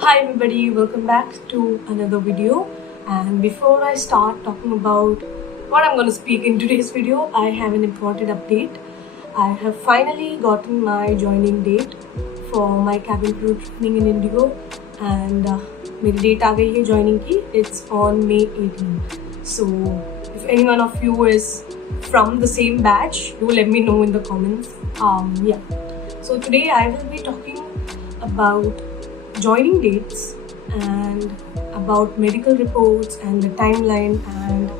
Hi everybody, welcome back to another video. And before I start talking about what I'm going to speak in today's video, I have an important update. I have finally gotten my joining date for my cabin crew training in Indigo, and मेरी date आ गई है joining की. It's on May 18. So if anyone of you is from the same batch, do let me know in the comments. So today I will be talking about joining dates and about medical reports and the timeline, and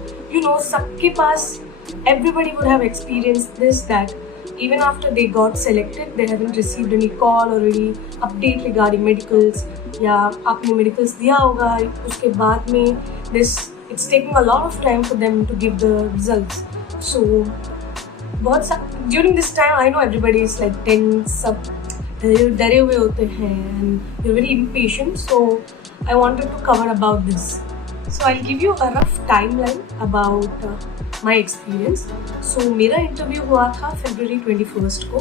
सबके पास everybody would have experienced this, that even after they got selected they haven't received any call or any update regarding medicals, या आपने medicals दिया होगा उसके बाद में it's taking a lot of time for them to give the results. So during this time I know everybody is like tense, सब डरे हुए होते हैं, and you're very impatient. So I wanted to cover about this. So I'll give you a rough timeline about my experience. So मेरा interview हुआ था February 21st को,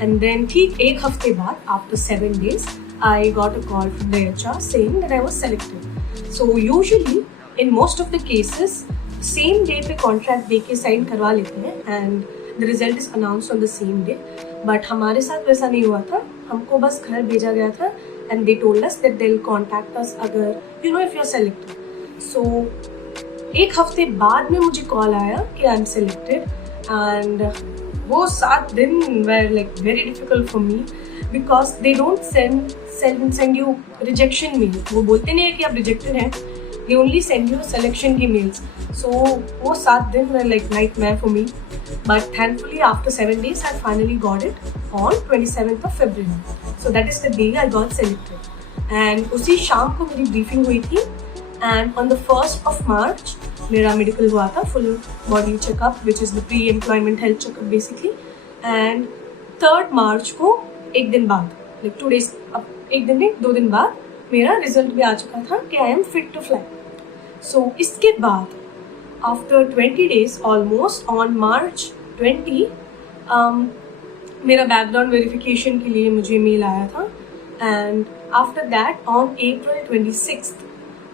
and then ठीक एक हफ्ते बाद after 7 days I got a call from the HR saying that I was selected. So usually in most of the cases same day पे contract दे के sign करवा लेते हैं and the result is announced on the same day. But हमारे साथ वैसा नहीं हुआ था. हमको बस घर भेजा गया था and they told us that they'll contact us अगर if you're selected. So एक हफ्ते बाद में मुझे कॉल आया कि I'm selected, and वो 7 दिन were like very difficult for me because they don't send you rejection mail. वो बोलते नहीं है कि आप rejected हैं, they only send you selection की mails. So वो 7 दिन were like nightmare for me. But thankfully after 7 days I finally got it on 27th of February. So that is the day I got selected. And उसी शाम को मेरी briefing हुई थी, and on the 1st of March मेरा medical हुआ था, full body checkup, which is the pre-employment health checkup basically. And 3rd March को एक दिन बाद, like 2 days, अब एक दिन नहीं 2 दिन बाद मेरा result भी आ चुका था कि I am fit to fly. So इसके बाद after 20 days almost on March 20 मेरा background verification के लिए मुझे mail आया था, and after that on April 26th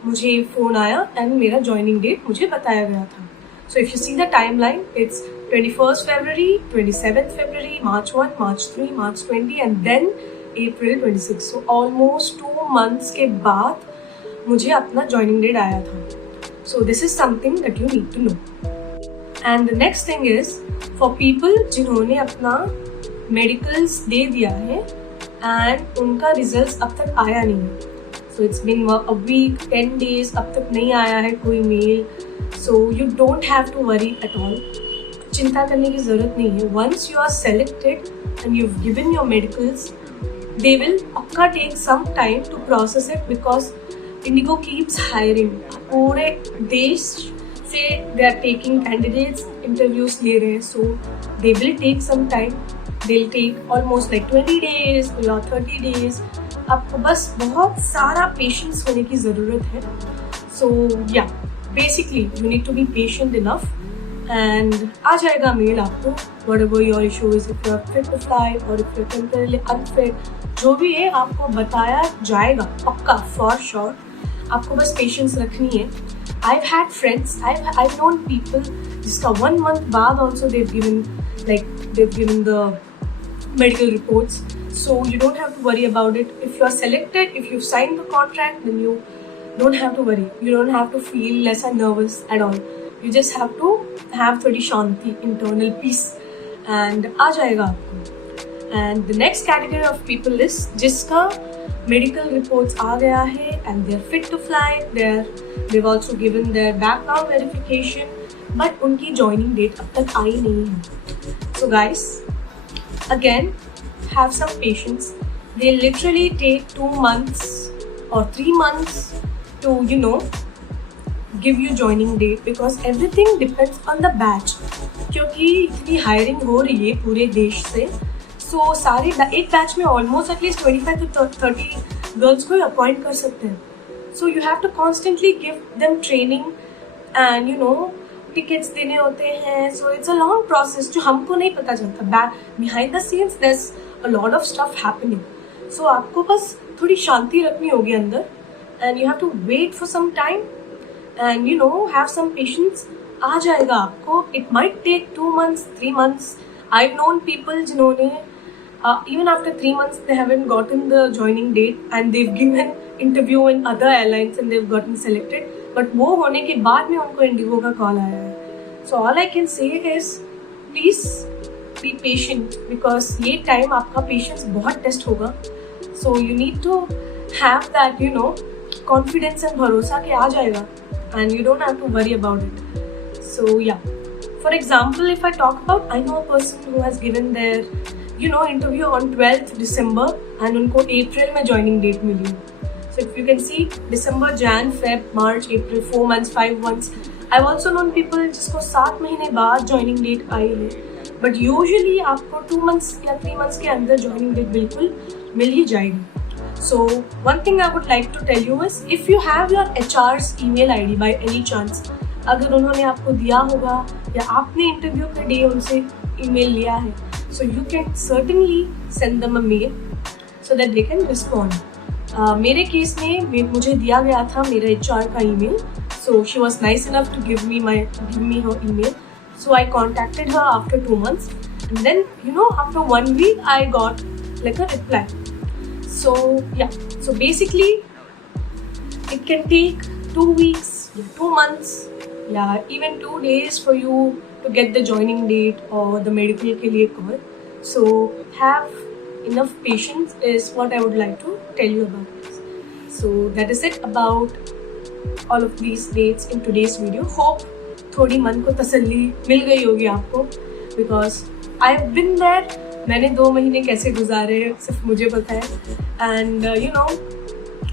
मुझे phone आया and मेरा joining date मुझे बताया गया था. So if you see the timeline, it's 21st February, 27th February, March 1, March 3, March 20 and then April 26. So almost 2 months के बाद मुझे अपना joining date आया था. So this is something that you need to know. And the next thing is for people जिन्होंने अपना medicals दे दिया है and उनका results अब तक आया नहीं है. So it's been a week, 10 days, अब तक नहीं आया है कोई mail. So you don't have to worry at all. चिंता करने की ज़रूरत नहीं है. Once you are selected and you've given your medicals, they will पक्का take some time to process it because Indigo keeps hiring. पूरे देश से they are taking candidates, interviews ले रहे हैं. So they will take some time. They'll take almost like 20 days or 30 days. आपको बस बहुत सारा patience होने की ज़रूरत है. So yeah, basically you need to be patient enough. And आ जाएगा मेल आपको, whatever your issue is, if you are fit to fly or if you are temporarily unfit, जो भी है आपको बताया जाएगा पक्का, for sure. आपको बस पेशेंस रखनी है. I've had friends, I've known people जिसका 1 month बाद also they've given the medical reports. So you don't have to worry about it. If you are selected, if you've signed the contract, then you don't have to worry. You don't have to feel less or nervous at all. You just have to have थोड़ी शांति, internal peace, and आ जाएगा आपको. And the next category of people is जिसका medical reports आ गया है and they're fit to fly. They've also given their background verification, but उनकी joining date अब तक आई नहीं है. So guys, again, have some patience. They literally take 2 months or 3 months to give you joining date because everything depends on the batch. क्योंकि इतनी hiring हो रही है पूरे देश से. So सारे एक बैच में almost at least 25 to 30 girls को अपॉइंट कर सकते हैं. So you have to constantly give them training and tickets देने होते हैं. So it's a long process जो हमको नहीं पता चलता. Behind the scenes there's a lot of stuff happening. So आपको बस थोड़ी शांति रखनी होगी अंदर, and you have to wait for some time and you know have some patience. आ जाएगा आपको. It might take 2 months 3 months. I've known people जिन्होंने even after 3 months they haven't gotten the joining date and they've given interview in other airlines and they've gotten selected, but वो होने के बाद में उनको इंडिगो का कॉल आया है. So all I can say is please be patient because ये टाइम आपका पेशेंस बहुत टेस्ट होगा. So you need to have that you know confidence and भरोसा कि आ जाएगा and you don't have to worry about it. So yeah, for example if I talk about, I know a person who has given their interview on 12th December and उनको April में joining date milli. So if you can see December, Jan, Feb, March, April, 4 months, 5 months. I've also known people जिसको 7 महीने बाद joining date आई है. But usually आपको 2 months या 3 months के अंदर joining date बिल्कुल मिल ही जाएगी. So one thing I would like to tell you is if you have your HR's email ID by any chance, अगर उन्होंने आपको दिया होगा या आपने इंटरव्यू के डे उनसे ईमेल लिया है, so you can certainly send them a mail so that they can respond. मेरे केस में मुझे दिया गया था मेरा HR का email, so she was nice enough to give me her email. So I contacted her after 2 months and then after 1 week I got like a reply. So yeah, so basically it can take 2 weeks, 2 months, yeah, even 2 days for you to get the joining date or the medical के लिए call. So have enough patience is what I would like to tell you about this. So that is it about all of these dates in today's video. Hope थोड़ी मन को तसल्ली मिल गई होगी आपको because I've been there. मैंने 2 महीने कैसे गुजारे सिर्फ मुझे पता है. And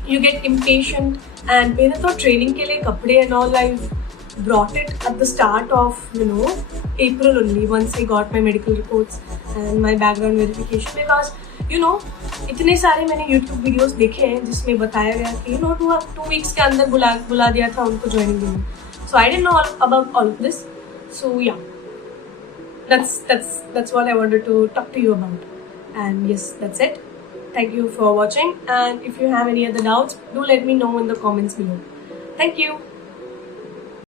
you get impatient and मैंने तो ट्रेनिंग के लिए कपड़े and all I've brought it at the start of April only once I got my medical reports and my background verification because इतने सारे मैंने YouTube वीडियोस देखे हैं जिसमें बताया गया कि 2 weeks के अंदर बुला दिया था उनको ज्वाइनिंग देने. So I didn't know about all of this. So yeah, that's what I wanted to talk to you about. And yes, that's it. Thank you for watching and if you have any other doubts do let me know in the comments below. Thank you.